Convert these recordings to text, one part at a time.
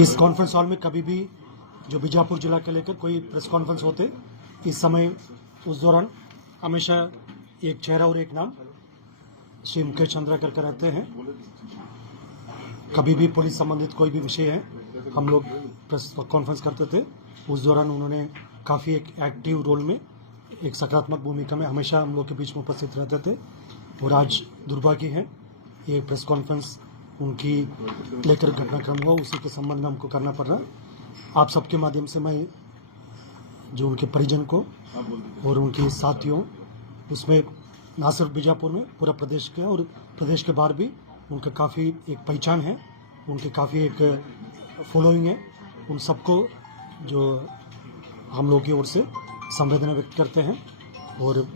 इस conference hall में कभी भी जो बीजापुर जिला के लेकर कोई प्रेस कॉन्फ्रेंस होते, इस समय उस दौरान हमेशा एक चेहरा और एक नाम श्री मुकेश चंद्राकर का रहते हैं। कभी भी पुलिस संबंधित कोई भी विषय है हम लोग प्रेस कॉन्फ्रेंस करते थे। उस दौरान उन्होंने काफ़ी एक एक्टिव रोल में, एक सकारात्मक भूमिका में हमेशा हम लोग के बीच में उपस्थित रहते थे। और आज दुर्भाग्य है ये प्रेस कॉन्फ्रेंस उनकी लेकर घटनाक्रम हुआ, उसी के संबंध में हमको करना पड़ रहा। आप सबके माध्यम से मैं जो उनके परिजन को और उनके साथियों, उसमें ना सिर्फ बीजापुर में पूरा प्रदेश के और प्रदेश के बाहर भी उनका काफ़ी एक पहचान है, उनकी काफ़ी एक फॉलोइंग है, उन सबको जो हम लोग की ओर से संवेदना व्यक्त करते हैं और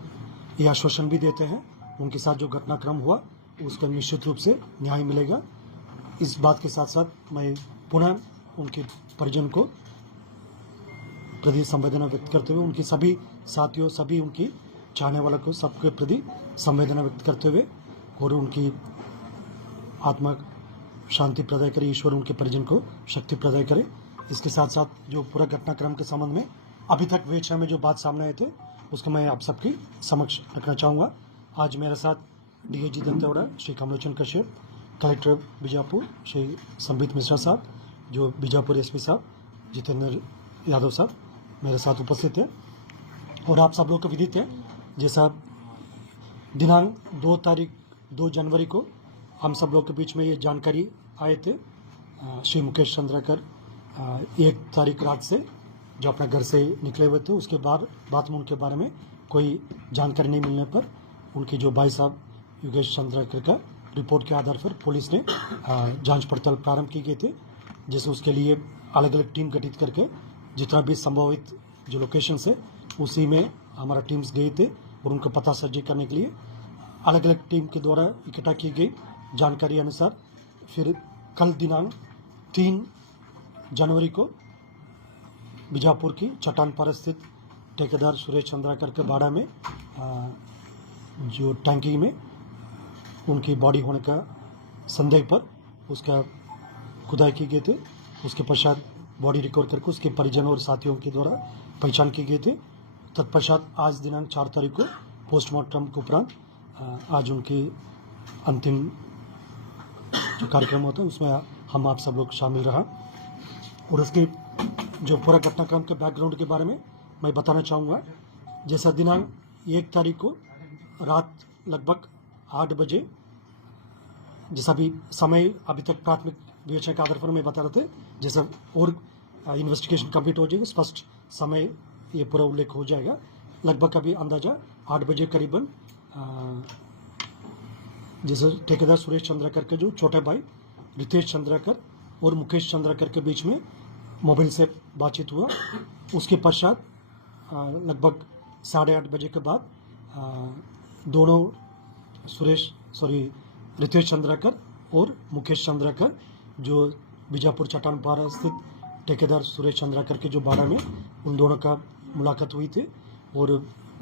ये आश्वासन भी देते हैं उनके साथ जो घटनाक्रम हुआ उसका निश्चित रूप से न्याय मिलेगा। इस बात के साथ साथ मैं पुनः उनके परिजन को प्रति संवेदना व्यक्त करते हुए, उनके सभी साथियों, सभी उनकी चाहने वालों को सबके प्रति संवेदना व्यक्त करते हुए और उनकी आत्मा शांति प्रदान करे, ईश्वर उनके परिजन को शक्ति प्रदान करे। इसके साथ साथ जो पूरा घटनाक्रम के संबंध में अभी तक वेक्षा में जो बात सामने आए थे उसको मैं आप सबकी समक्ष रखना चाहूँगा। आज मेरे साथ डीएजी दंतेवाड़ा श्री कमलोचन कश्यप, कलेक्टर बीजापुर श्री संबित मिश्रा साहब, जो बीजापुर एसपी साहब जितेंद्र यादव साहब मेरे साथ उपस्थित है। और आप सब लोग को विदित है, जैसा दिनांक 2 जनवरी को हम सब लोग के बीच में ये जानकारी आए थे, श्री मुकेश चंद्राकर 1 तारीख रात से जो अपने घर से निकले हुए थे, उसके बाद में उनके बारे में कोई जानकारी नहीं मिलने पर उनके जो भाई साहब योगेश चंद्राकर का रिपोर्ट के आधार पर पुलिस ने जांच पड़ताल प्रारंभ की गई थी, जिससे उसके लिए अलग अलग टीम गठित करके जितना भी संभावित जो लोकेशन है उसी में हमारा टीम्स गए थे और उनको पता सर्जी करने के लिए अलग अलग टीम के द्वारा इकट्ठा की गई जानकारी अनुसार फिर कल दिनांक 3 जनवरी को बीजापुर की चट्टानपारा स्थित ठेकेदार सुरेश चंद्राकर के बाड़ा में जो टैंकी में उनकी बॉडी होने का संदेह पर उसका खुदाई की गई थी। उसके पश्चात बॉडी रिकवर करके उसके परिजनों और साथियों के द्वारा पहचान की गई थी। तत्पश्चात आज दिनांक 4 तारीख को पोस्टमार्टम के उपरांत आज उनकी अंतिम जो कार्यक्रम होता है उसमें हम आप सब लोग शामिल रहा। और उसके जो पूरा घटनाक्रम के बैकग्राउंड के बारे में मैं बताना चाहूँगा। जैसा दिनांक 1 तारीख को रात लगभग 8 बजे, जैसा भी समय अभी तक प्राथमिक विवेचना के आधार पर मैं बता रहे थे, जैसा और इन्वेस्टिगेशन कंप्लीट हो जाएगा स्पष्ट समय ये पूरा उल्लेख हो जाएगा। लगभग अभी अंदाजा 8 बजे करीबन जैसे ठेकेदार सुरेश चंद्राकर के जो छोटे भाई रितेश चंद्राकर और मुकेश चंद्राकर के बीच में मोबाइल से बातचीत हुआ। उसके पश्चात लगभग 8:30 बजे के बाद दोनों रितेश चंद्राकर और मुकेश चंद्राकर जो बीजापुर चट्टानपारा स्थित ठेकेदार सुरेश चंद्राकर के जो बाड़ा में उन दोनों का मुलाकात हुई थी। और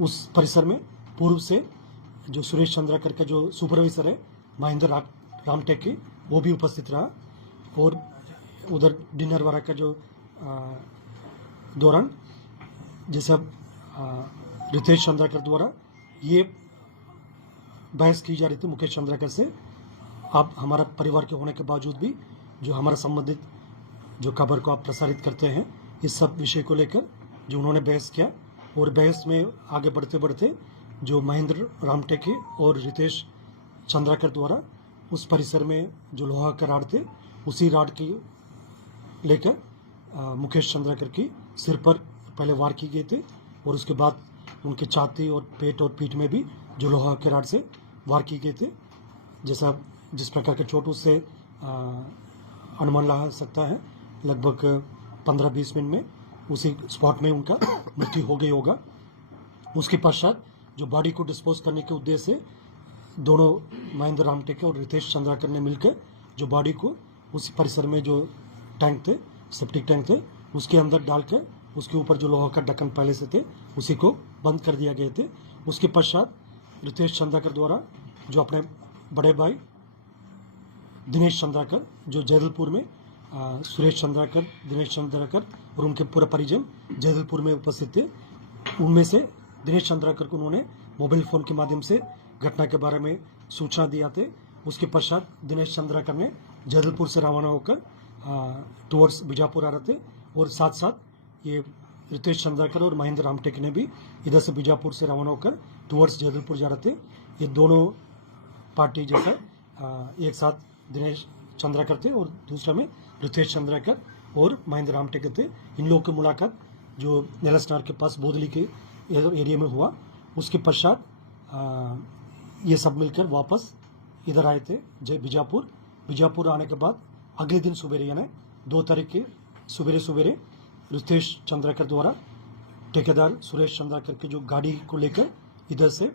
उस परिसर में पूर्व से जो सुरेश चंद्राकर का जो सुपरवाइजर है महेंद्र रामटेके वो भी उपस्थित रहा। और उधर डिनर वाला का जो दौरान जैसा रितेश चंद्राकर द्वारा ये बहस की जा रही थी मुकेश चंद्राकर से, आप हमारा परिवार के होने के बावजूद भी जो हमारा संबंधित जो खबर को आप प्रसारित करते हैं, इस सब विषय को लेकर जो उन्होंने बहस किया। और बहस में आगे बढ़ते बढ़ते जो महेंद्र रामटेके और रितेश चंद्राकर द्वारा उस परिसर में जो लोहा का राड थे उसी राड की लेकर मुकेश चंद्राकर की सिर पर पहले वार की गए थे और उसके बाद उनके छाती और पेट और पीठ में भी जो लोहा के राड से वार की गए थे। जैसा जिस प्रकार के चोट उससे अनुमान लगा सकता है लगभग 15-20 मिनट में उसी स्पॉट में उनका मृत्यु हो गई होगा। उसके पश्चात जो बॉडी को डिस्पोज करने के उद्देश्य से दोनों महेंद्र रामटेके और रितेश चंद्राकर ने मिलकर जो बॉडी को उसी परिसर में जो टैंक थे, सेप्टिक टैंक थे, उसके अंदर डालकर उसके ऊपर जो लोहा का ढक्कन पहले से थे उसी को बंद कर दिया गए थे। उसके पश्चात रितेश चंद्राकर द्वारा जो अपने बड़े भाई दिनेश चंद्राकर जो जैदलपुर में सुरेश चंद्राकर, दिनेश चंद्राकर और उनके पूरा परिजन जैदलपुर में उपस्थित थे। उनमें से दिनेश चंद्राकर को उन्होंने मोबाइल फ़ोन के माध्यम से घटना के बारे में सूचना दिया थे। उसके पश्चात दिनेश चंद्राकर ने जैदलपुर से रवाना होकर टुवर्ड्स बीजापुर आ रहे थे और साथ साथ ये रितेश चंद्राकर और महेंद्र रामटेक ने भी इधर से बीजापुर से रवाना होकर टुवर्ड्स जैदलपुर जा रहे थे। ये दोनों पार्टी जैसा एक साथ दिनेश चंद्राकर थे और दूसरा में रितेश चंद्राकर और महेंद्र रामटेक थे। इन लोगों की मुलाकात जो नेलसनार के पास बोदली के एरिया में हुआ। उसके पश्चात ये सब मिलकर वापस इधर आए थे बीजापुर। बीजापुर आने के बाद अगले दिन सुबेरे यानी 2 तारीख के सुबेरे रितेश चंद्राकर द्वारा ठेकेदार सुरेश चंद्राकर की जो गाड़ी को लेकर इधर से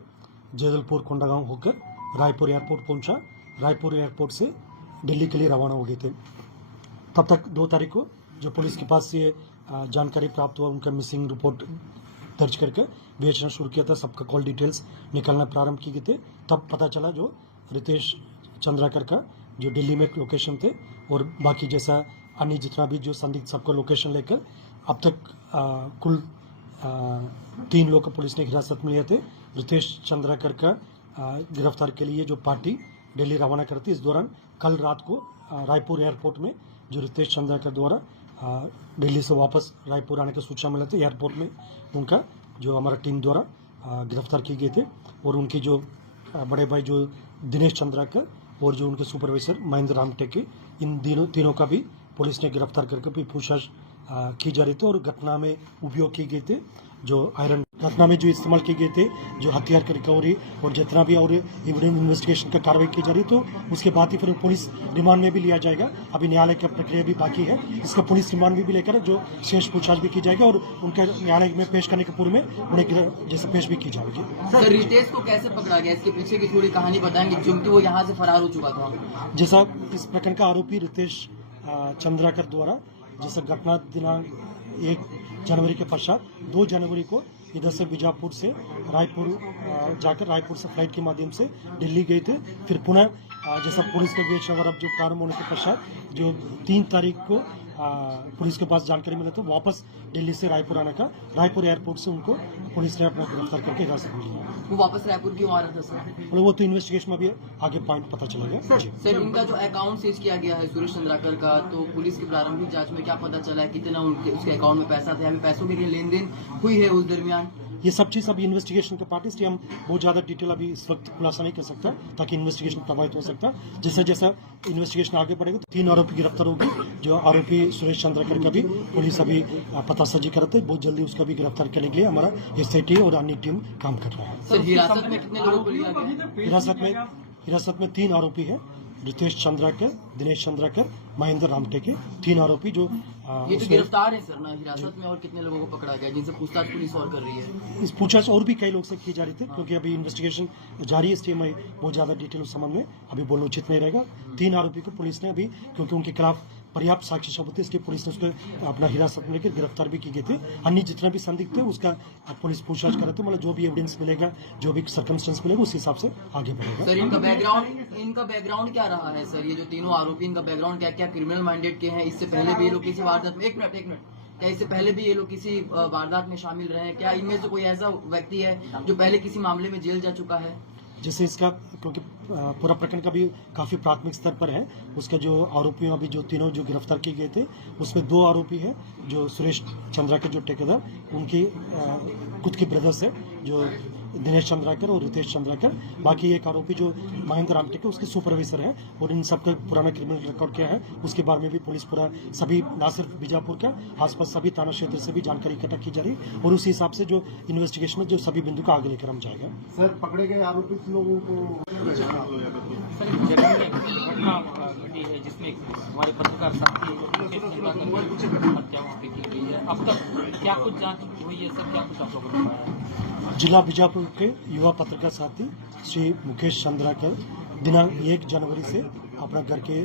जैदलपुर कोंडागांव होकर रायपुर एयरपोर्ट पहुंचा। रायपुर एयरपोर्ट से दिल्ली के लिए रवाना हो गए थे। तब तक 2 तारीख को जो पुलिस के पास ये जानकारी प्राप्त हुआ, उनका मिसिंग रिपोर्ट दर्ज करके बेचना शुरू किया था। सबका कॉल डिटेल्स निकलना प्रारंभ किए थे। तब पता चला जो रितेश चंद्राकर का जो दिल्ली में लोकेशन थे और बाकी जैसा अन्य जितना भी जो संदिग्ध सबका लोकेशन लेकर अब तक कुल 3 लोग को पुलिस ने हिरासत में लिए थे। रितेश चंद्राकर का गिरफ्तार के लिए जो पार्टी दिल्ली रवाना करती, इस दौरान कल रात को रायपुर एयरपोर्ट में जो रितेश चंद्राकर द्वारा दिल्ली से वापस रायपुर आने का सूचना मिला था, एयरपोर्ट में उनका जो हमारा टीम द्वारा गिरफ्तार किए गए थे। और उनके जो बड़े भाई जो दिनेश चंद्राकर और जो उनके सुपरवाइजर महेंद्र रामटेक के, इन तीनों का भी पुलिस ने गिरफ्तार करके भी पूछताछ की जा रही थी। और घटना में उपयोग किए गए थे जो आयरन, घटना में जो इस्तेमाल किए गए थे जो हथियार का रिकवरी और जितना भी और एविडेंस इन्वेस्टिगेशन का कार्रवाई की जा रही, तो उसके बाद ही फिर पुलिस रिमांड में भी लिया जाएगा। अभी न्यायालय की प्रक्रिया भी बाकी है, इसका पुलिस रिमांड भी लेकर जो शेष पूछताछ भी की जाएगी और उनका न्यायालय में पेश करने के पूर्व में उन्हें जैसे पेश भी की जाएगी। सर, रितेश को कैसे पकड़ा गया, इसके पीछे की थोड़ी कहानी बताएंगे, क्योंकि वो यहाँ से फरार हो चुका था। जैसा इस प्रकरण का आरोपी रितेश चंद्राकर द्वारा जैसा घटना दिनांक 1 जनवरी के पश्चात 2 जनवरी को इधर से बीजापुर से रायपुर जाकर रायपुर से फ्लाइट के माध्यम से दिल्ली गए थे। फिर पुनः जैसा पुलिस के बीच अब जो प्रारंभ होने के पश्चात जो 3 तारीख को पुलिस के पास जानकारी मिला तो वापस दिल्ली से रायपुर आने का, रायपुर एयरपोर्ट से उनको पुलिस ने अपना गिरफ्तार करके हिरासत में लिया। वो वापस रायपुर क्यों आ रहा था सर? वो तो इन्वेस्टिगेशन में भी आगे पॉइंट पता चलेगा। सर, इनका जो अकाउंट सीज किया गया है सुरेश चंद्राकर का, तो पुलिस की प्रारंभिक जांच में क्या पता चला है, कितना उसके अकाउंट में पैसा था, हमें पैसों की लेन देन हुई है उस दरमियान? ये सब चीज़ अभी इन्वेस्टिगेशन के पार्ट, इसलिए हम बहुत ज़्यादा डिटेल अभी इस वक्त खुलासा नहीं कर सकता ताकि इन्वेस्टिगेशन प्रभावित हो सकता। जैसा जैसा इन्वेस्टिगेशन आगे बढ़ेगा तो 3 आरोपी गिरफ्तार होगी। जो आरोपी सुरेश चंद्राकर का भी पुलिस अभी पतासाजी करते, बहुत जल्दी उसका भी गिरफ्तार करने के लिए हमारा एसआईटी और अन्य टीम काम कर रहा है। सर, हिरासत में कितने लोगों को लिया गया? हिरासत में 3 आरोपी है, रितेश चंद्राकर, दिनेश चंद्राकर, महेंद्र रामटेक के 3 आरोपी जो ये तो गिरफ्तार है सर ना हिरासत में। और कितने लोगों को पकड़ा गया जिनसे पूछताछ पुलिस और कर रही है? इस पूछताछ और भी कई लोग से की जा रही थी, क्योंकि अभी इन्वेस्टिगेशन जारी है, इसलिए मैं बहुत ज्यादा डिटेल उस संबंध में अभी बोलना उचित नहीं रहेगा। 3 आरोपी को पुलिस ने अभी, क्योंकि उनके खिलाफ पर्याप्त साक्ष्य सबूत थे, इसलिए पुलिस ने उसको अपना हिरासत में लेकर गिरफ्तार भी किए गए थे। अन्य जितना भी संदिग्ध थे उसका पुलिस पूछताछ कर रहे थे, मतलब जो भी एविडेंस मिलेगा, जो भी सर्कमस्टेंस मिलेगा उस हिसाब से आगे बढ़ेगा। सर, इनका बैकग्राउंड क्या रहा है सर? ये जो तीनों आरोपी, इनका बैकग्राउंड क्या क्या क्रिमिनल माइंडेड के हैं? इससे पहले भी ये लोग किसी वारदात में एक मिनट क्या इससे पहले भी ये लोग किसी वारदात में शामिल रहे हैं? क्या इनमें से कोई ऐसा व्यक्ति है जो पहले किसी मामले में जेल जा चुका है? जैसे इसका, क्योंकि पूरा प्रकरण का भी काफ़ी प्राथमिक स्तर पर है, उसका जो आरोपी अभी जो तीनों जो गिरफ्तार किए गए थे उसमें 2 आरोपी हैं जो सुरेश चंद्राकर जो ठेकेदार, उनकी खुद के ब्रदर्स है जो दिनेश चंद्राकर और रितेश चंद्राकर। बाकी एक आरोपी जो महेंद्र रामटेक है उसके सुपरवाइजर है और इन सबका पुराना क्रिमिनल रिकॉर्ड क्या है उसके बारे में भी पुलिस पूरा सभी, ना सिर्फ बीजापुर का, आसपास सभी थाना क्षेत्र से भी जानकारी इकट्ठा की जा रही है और उसी हिसाब से जो इन्वेस्टिगेशन में जो सभी बिंदु का आगे लेकर हम जाएगा। सर, पकड़े गए आरोपी लोगों को घटी है जिसमें हमारे पत्रकार साथी हत्या की गई है, अब तक क्या कुछ जांच हुई है सर? क्या कुछ आप लोगों ने बताया? जिला बीजापुर के युवा पत्रकार साथी श्री मुकेश चंद्राकर दिनांक 1 जनवरी से अपना घर के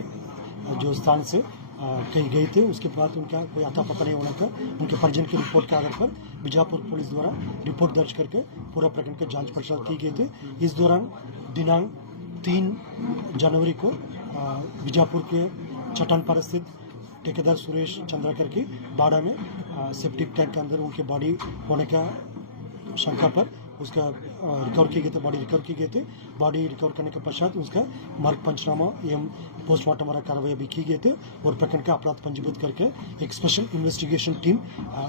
जो स्थान से कहीं गए थे। उसके बाद उनका कोई अता पता नहीं होने का उनके परिजन की रिपोर्ट के आधार पर बीजापुर पुलिस द्वारा रिपोर्ट दर्ज करके पूरा प्रकरण की जांच पड़ताल की गई थी। इस दौरान दिनांक 3 जनवरी को बीजापुर के चट्टानपारा स्थित ठेकेदार सुरेश चंद्राकर की बाड़ा में सेप्टिक टैंक के अंदर उनके बॉडी होने का शंका पर उसका रिकवर किए गए थे, बॉडी रिकवर किए गए थे। बॉडी रिकवर करने के पश्चात उसका मार्ग पंचनामा एवं पोस्टमार्टम वाला कार्रवाई भी की गए थे और प्रकरण का अपराध पंजीबद्ध करके एक special investigation team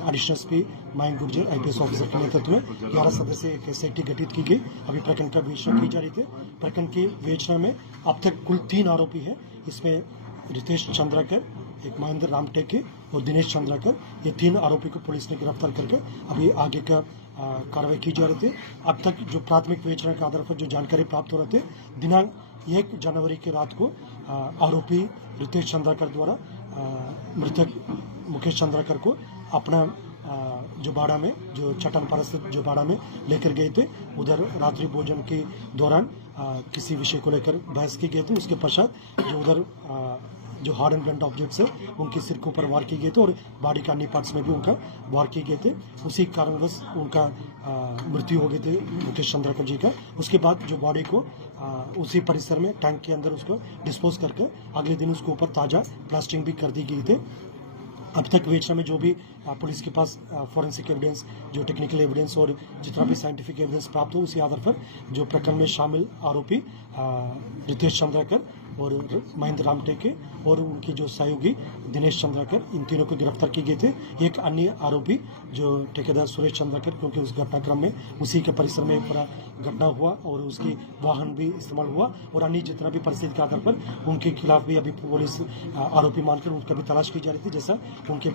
additional SP Mayank Gurjar IPS officer के नेतृत्व में 11 सदस्य एक SIT गठित की गई। अभी प्रकरण का विवेचना की जा रही थी। प्रकरण की विवेचना में अब तक कुल 3 आरोपी है। इसमें रितेश चंद्राकर, एक महेंद्र रामटेके और दिनेश चंद्राकर, ये 3 आरोपी को पुलिस ने गिरफ्तार करके अभी आगे का कार्रवाई की जा रही थी। अब तक जो प्राथमिक विवेचना के आधार पर जो जानकारी प्राप्त हो रहे थे, दिनांक 1 जनवरी की रात को आरोपी रितेश चंद्राकर द्वारा मृतक मुकेश चंद्राकर को अपना जो बाड़ा में, जो चट्टानपारा स्थित जो बाड़ा में लेकर गए थे। उधर रात्रि भोजन के दौरान किसी विषय को लेकर बहस की गई थी। उसके पश्चात जो उधर जो हार्ड एंड ब्लंट ऑब्जेक्ट्स है उनके सिर के ऊपर वार किए गए थे और बॉडी का अन्य पार्ट्स में भी उनका वार किए गए थे। उसी कारणवश उनका मृत्यु हो गई थी मुकेश चंद्राकर जी का। उसके बाद जो बॉडी को उसी परिसर में टैंक के अंदर उसको डिस्पोज करके अगले दिन उसके ऊपर ताज़ा प्लास्टिंग भी कर दी गई थी। अब तक विवेचना में जो भी पुलिस के पास फॉरेंसिक एविडेंस, जो टेक्निकल एविडेंस और जितना भी साइंटिफिक एविडेंस प्राप्त हो, उसी आधार पर जो प्रकरण में शामिल आरोपी रितेश चंद्राकर और महेंद्र रामटेके और उनके जो सहयोगी दिनेश चंद्राकर, इन तीनों को गिरफ्तार किए गए थे। एक अन्य आरोपी जो ठेकेदार सुरेश चंद्राकर, क्योंकि उस घटनाक्रम में उसी के परिसर में पूरा घटना हुआ और उसकी वाहन भी इस्तेमाल हुआ और अन्य जितना भी परिस्थिति के आधार पर उनके खिलाफ भी अभी पुलिस आरोपी मानकर उनका भी तलाश की जा रही थी। जैसा उनके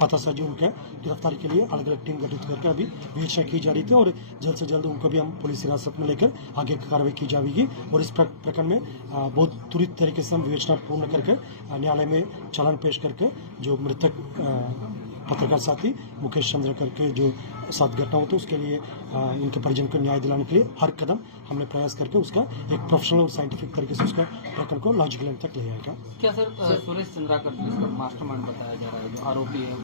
पतासाजी उनके गिरफ्तारी के लिए अलग अलग टीम गठित करके अभी विवेचना की जा रही थी और जल्द से जल्द उनको भी हम पुलिस हिरासत में लेकर आगे कार्रवाई की जाएगी और इस प्रकरण में बहुत त्वरित तरीके से हम विवेचना पूर्ण करके न्यायालय में चालान पेश करके जो मृतक पत्रकार साथी मुकेश चंद्राकर के जो साथ घटना होती है उसके लिए उनके परिजन को न्याय दिलाने के लिए हर कदम हमने प्रयास करके उसका एक प्रोफेशनल और साइंटिफिक तरीके से उसका प्रकरण को लॉजिकल एंड तक ले आएगा। क्या सर सुरेश चंद्राकर इसका मास्टरमाइंड बताया जा रहा है, जो आरोपी है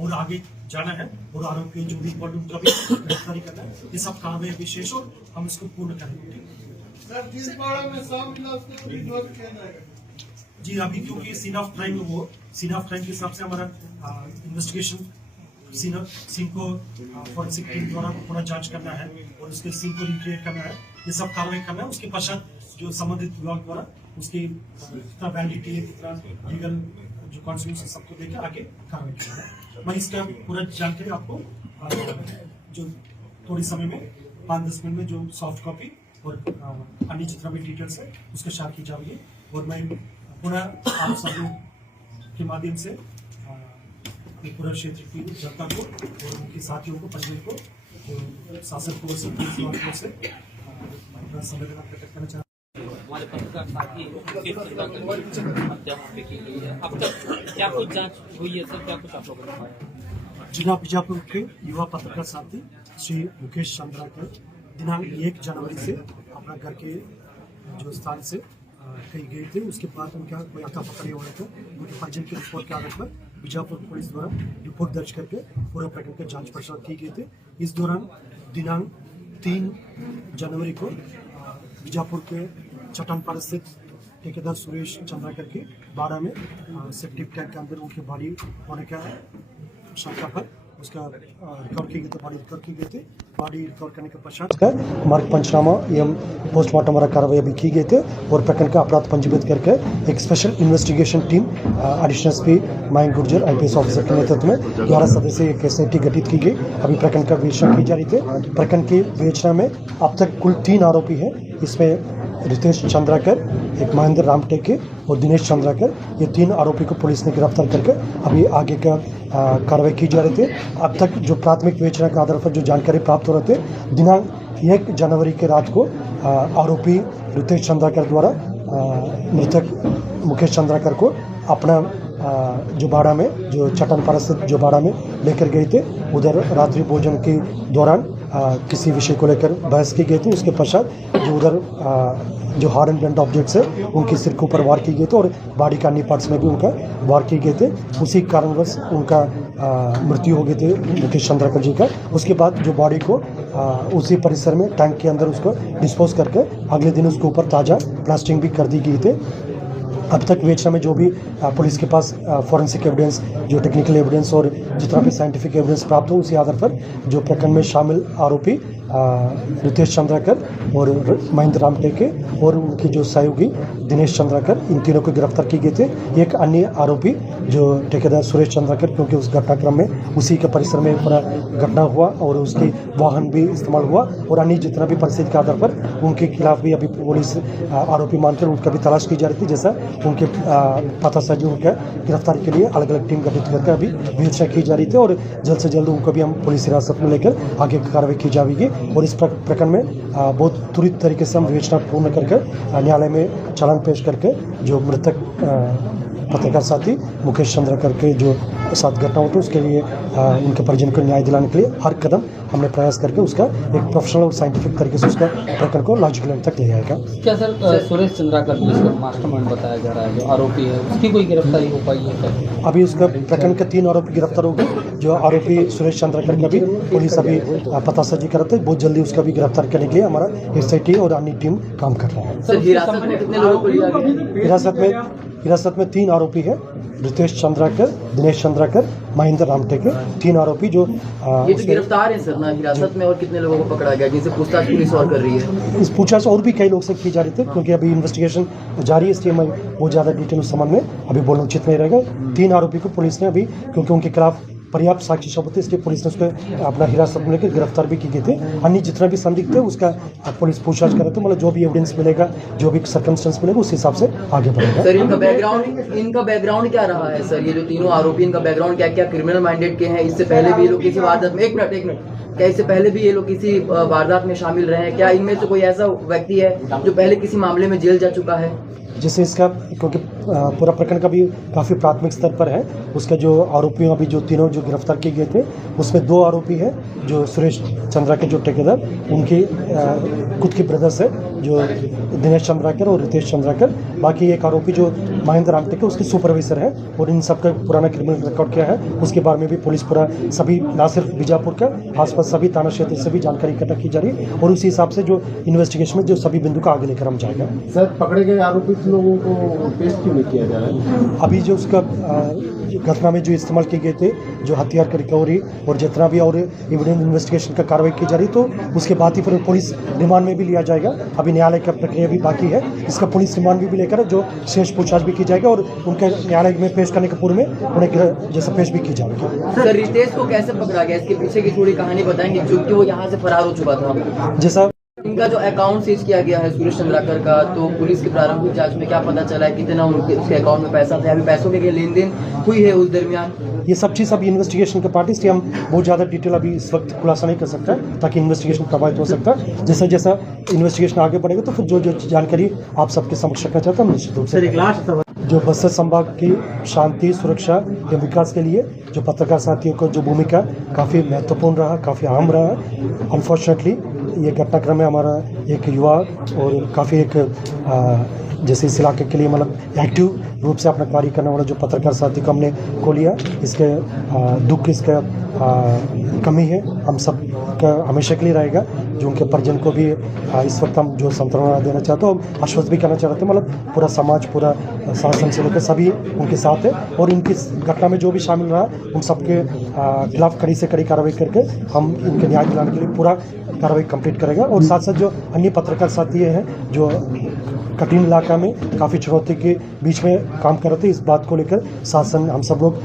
और आगे जाना है और आरोपी जो भी उनका भी गिरफ्तारी करना है। ये सब कार्रवाई विशेष और हम इसको पूर्ण करेंगे। सर, जिस बारे में सब मिला उसको रिकवर किया जाएगा। जी, अभी क्योंकि सीन ऑफ क्राइम के हिसाब से हमारा इन्वेस्टिगेशन सीन को फॉरेंसिक टीम द्वारा पूरा जांच करना है और उसके सीन को रिक्रिएट करना है, ये सब कार्रवाई करना है। उसके पश्चात जो संबंधित विभाग द्वारा उसकी कितना वैलिडिटी है, कितना लीगल जो कॉन्सिक्वेंस सबको देकर आगे कार्रवाई करना है। मैं इसका पूरा जानकारी आपको जो थोड़ी समय में 5-10 मिनट में जो सॉफ्ट कॉपी और अन्य जितना भी डिटेल्स है उसके शेयर की जाएगी और मैं पुनः आप सब के माध्यम से पूरा क्षेत्र की जनता को और उनके साथियों को, परिजन को, जो शासन को से संवेदना प्रकट करना चाहता हूँ। हमारे पत्रकार साथी मुकेश चंद्राकर की हत्या वहाँ पे की गई है। अब तक क्या कुछ जांच हुई है सर, क्या कुछ आप लोगों ने पाया? जिला बीजापुर के युवा पत्रकार साथी श्री मुकेश चंद्राकर दिनांक 1 जनवरी से अपना घर के जो स्थान से कहीं गए थे। उसके बाद उनका कोई अता पता नहीं हो रहा था। उनके परिजन की रिपोर्ट के आधार पर बीजापुर पुलिस द्वारा रिपोर्ट दर्ज करके पूरा प्रकरण की जांच पड़ताल की गई थी। इस दौरान दिनांक 3 जनवरी को बीजापुर के चट्टानपारा स्थित ठेकेदार सुरेश चंद्राकर की बाड़ा में सेप्टिक टैंक के अंदर उनकी बॉडी होने का शंका पर उसका रिकवर की गई थी, बॉडी रिकवर की गई थी। बॉडी रिकवर करने के पश्चात मार्ग पंचनामा एवं पोस्टमार्टम वाला कार्रवाई भी की गई थी और प्रकरण का अपराध पंजीबद्ध करके एक special investigation team additional SP Mayank Gurjar IPS officer के नेतृत्व में 11 सदस्य एक SIT गठित की गई। अभी प्रकरण का विवेचना की जा रही थी। प्रकरण की विवेचना में अब तक कुल 3 आरोपी है। इसमें रितेश चंद्राकर, एक महेंद्र रामटेके और दिनेश चंद्राकर, ये 3 आरोपी को पुलिस ने गिरफ्तार करके अभी आगे का कार्रवाई की जा रही थी। अब तक जो प्राथमिक विवेचना के आधार पर जो जानकारी प्राप्त हो रहे थे, दिनांक 1 जनवरी की रात को आरोपी रितेश चंद्राकर द्वारा मृतक मुकेश चंद्राकर को अपना जो बाड़ा में, जो चट्टानपारा स्थित जो बाड़ा में लेकर गए थे। उधर रात्रि भोजन के दौरान किसी विषय को लेकर बहस की गई थी। उसके पश्चात जो उधर जो हार्ड एंड ब्लंट ऑब्जेक्ट्स है उनके सिर के ऊपर वार किए गए थे और बॉडी का अन्य पार्ट्स में भी उनका वार किए गए थे। उसी कारणवश उनका मृत्यु हो गई थी मुकेश चंद्राकर जी का। उसके बाद जो बॉडी को उसी परिसर में टैंक के अंदर उसको डिस्पोज करके अगले दिन उसके ऊपर ताज़ा प्लास्टिंग भी कर दी गई थी। अब तक विवेचना में जो भी पुलिस के पास फॉरेंसिक एविडेंस, जो टेक्निकल एविडेंस और जितना भी साइंटिफिक एविडेंस प्राप्त हो, उसी आधार पर जो प्रकरण में शामिल आरोपी रितेश चंद्राकर और महेंद्र रामटेके और उनकी जो सहयोगी दिनेश चंद्राकर, इन तीनों को गिरफ्तार किए गए थे। एक अन्य आरोपी जो ठेकेदार सुरेश चंद्राकर, क्योंकि उस घटनाक्रम में उसी के परिसर में पूरा घटना हुआ और उसकी वाहन भी इस्तेमाल हुआ और अन्य जितना भी परिस्थिति के आधार पर उनके खिलाफ भी अभी पुलिस आरोपी मानकर उनका भी तलाश की जा रही थी। जैसा उनके पतासाजी उनका गिरफ्तारी के लिए अलग अलग टीम गठित करके अभी विवेचना की जा रही थी और जल्द से जल्द उनको भी हम पुलिस हिरासत में लेकर आगे की कार्रवाई की जाएगी और इस प्रकरण में बहुत त्वरित तरीके से हम विवेचना पूर्ण करके न्यायालय में चालान पेश करके जो मृतक पत्रकार साथी मुकेश चंद्राकर के जो साथ घटना होती है उसके लिए उनके परिजन को न्याय दिलाने के लिए हर कदम हमने प्रयास करके उसका एक प्रोफेशनल और साइंटिफिक तरीके से उसका प्रकरण को लॉजिकल एंड तक ले जाएगा। क्या सर सुरेश चंद्राकर जिसको मास्टरमाइंड बताया जा रहा है, जो आरोपी है, उसकी कोई गिरफ्तारी हो पाई है क्या? अभी उसका प्रकरण के 3 आरोपी गिरफ्तार हो गए। जो आरोपी सुरेश चंद्राकर का भी पुलिस अभी पतासाजी कर रही है, बहुत जल्दी उसका भी गिरफ्तार करने के लिए हमारा एसआईटी और अन्य टीम काम कर रहा है। सर हिरासत में कितने लोगों को लिया गया? हिरासत में 3 आरोपी है, रितेश चंद्राकर, दिनेश चंद्राकर, महेंद्र रामटेके, 3 आरोपी जो ये तो गिरफ्तार है सर ना हिरासत में, और कितने लोगों को पकड़ा गया जिनसे पूछताछ पुलिस और कर रही है? इस पूछताछ और भी कई लोग से की जा रही थी, क्योंकि अभी इन्वेस्टिगेशन जारी है, इसलिए मैं बहुत ज़्यादा डिटेल उस संबंध में अभी बोलना उचित नहीं रहेगा। 3 आरोपी को पुलिस ने अभी, क्योंकि उनके खिलाफ पर्याप्त साक्ष्य सबूत थे, इसलिए पुलिस ने उसको अपना हिरासत में लेकर गिरफ्तार भी की गई थी। अन्य जितना भी संदिग्ध थे उसका पुलिस पूछताछ कर रहे थे, मतलब जो भी एविडेंस मिलेगा, जो भी सर्कमस्टेंस मिलेगा उस हिसाब से आगे बढ़ेगा। सर इनका बैकग्राउंड क्या रहा है सर? ये जो तीनों आरोपी, इनका बैकग्राउंड क्या क्रिमिनल माइंडेड के हैं? इससे पहले भी ये लोग किसी वारदात में एक मिनट क्या इससे पहले भी ये लोग किसी वारदात में शामिल रहे हैं? क्या इनमें से कोई ऐसा व्यक्ति है जो पहले किसी मामले में जेल जा चुका है? जैसे इसका, क्योंकि पूरा प्रकरण का भी काफ़ी प्राथमिक स्तर पर है, उसका जो आरोपियों अभी जो तीनों जो गिरफ्तार किए गए थे उसमें 2 आरोपी है जो सुरेश चंद्राकर जो ठेकेदार, उनकी खुद के ब्रदर्स है जो दिनेश चंद्राकर और रितेश चंद्राकर। बाकी एक आरोपी जो महेंद्र रामटेके उसके सुपरवाइजर है और इन सब का पुराना क्रिमिनल रिकॉर्ड क्या है उसके बारे में भी पुलिस पूरा सभी, ना सिर्फ बीजापुर का, आसपास सभी थाना क्षेत्र से भी जानकारी इकट्ठा की जा रही है और उसी हिसाब से जो इन्वेस्टिगेशन में जो सभी बिंदु का आगे लेकर हम जाएगा। सर पकड़े गए आरोपित लोगों को पेश क्यों नहीं किया जा रहा है? अभी जो उसका घटना में जो इस्तेमाल किए गए थे, जो हथियार का रिकवरी और जितना भी और एविडेंस इन्वेस्टिगेशन का कार्रवाई की जा रही, तो उसके बाद ही फिर पुलिस रिमांड में भी लिया जाएगा। अभी न्यायालय का प्रक्रिया भी बाकी है, इसका पुलिस रिमांड भी लेकर जो शेष पूछताछ भी की जाएगा और उनके न्यायालय में पेश करने के पूर्व में उन्हें जैसा पेश भी की जाएगी। सर रितेश को कैसे पकड़ा गया, इसके पीछे की थोड़ी कहानी बताएंगे, क्योंकि वो यहाँ से फरार हो चुका था। जैसा इनका जो अकाउंट सीज किया गया है सुरेश चंद्राकर का, तो पुलिस की प्रारंभिक जांच में क्या पता चला है, कितना उसके अकाउंट में पैसा था, अभी पैसों के लेन देन हुई है उस दरमियान? ये सब चीज़ अभी इन्वेस्टिगेशन के पार्ट, इसलिए हम बहुत ज़्यादा डिटेल अभी इस वक्त खुलासा नहीं कर सकता ताकि इन्वेस्टिगेशन प्रभावित हो सकता है। जैसा जैसा इन्वेस्टिगेशन आगे बढ़ेगा तो फिर जो जो जानकारी आप सबके समक्ष रखना चाहता हूँ निश्चित रूप से जो बस्तर संभाग की शांति, सुरक्षा एवं विकास के लिए जो पत्रकार साथियों को जो भूमिका काफ़ी महत्वपूर्ण रहा, काफ़ी अहम रहा। अनफॉर्चुनेटली ये घटनाक्रम में हमारा एक युवा और काफ़ी एक जैसे इस इलाके के लिए मतलब एक्टिव रूप से अपना कार्य करने वाला जो पत्रकार साथी को हमने खो लिया, इसके दुख, इसका कमी है हम सब का हमेशा के लिए रहेगा। जो उनके परिजन को भी इस वक्त हम जो सांत्वना देना चाहते हैं, आश्वस्त भी करना चाहते हैं, मतलब पूरा समाज, पूरा शासन से लेकर सभी उनके साथ है और इनकी घटना में जो भी शामिल रहा उन सबके खिलाफ कड़ी से कड़ी कार्रवाई करके हम इनके न्याय दिलाने के लिए पूरा कार्रवाई कंप्लीट करेगा। और साथ साथ जो अन्य पत्रकार साथी हैं जो कठिन इलाका में काफ़ी चुनौती के बीच में काम कर रहे थे, इस बात को लेकर शासन हम सब लोग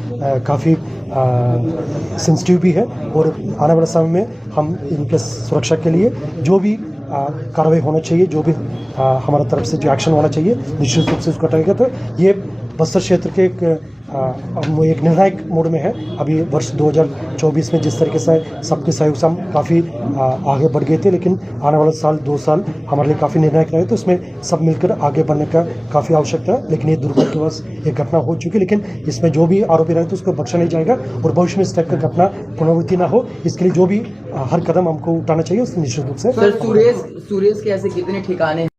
काफ़ी सेंसिटिव भी है और आने वाले समय में हम इनके सुरक्षा के लिए जो भी कार्रवाई होना चाहिए, जो भी हमारा तरफ से जो एक्शन होना चाहिए निश्चित रूप से उसको उठाएगा। तो ये बस्तर क्षेत्र के एक निर्णायक मोड में है। अभी वर्ष 2024 में जिस तरीके से सबके सहयोग से हम काफ़ी आगे बढ़ गए थे, लेकिन आने वाला साल 2 साल हमारे लिए काफ़ी निर्णायक रहे, तो उसमें सब मिलकर आगे बढ़ने का काफ़ी आवश्यकता है। लेकिन ये दुर्भाग्यवश एक घटना हो चुकी है, लेकिन इसमें जो भी आरोपी रहे तो उसको बख्शा नहीं जाएगा और भविष्य में इस टाइप का घटना पुनरावृत्ति ना हो, इसके लिए जो भी हर कदम हमको उठाना चाहिए उसको निश्चित रूप से। सर सुरेश के ऐसे कितने ठिकाने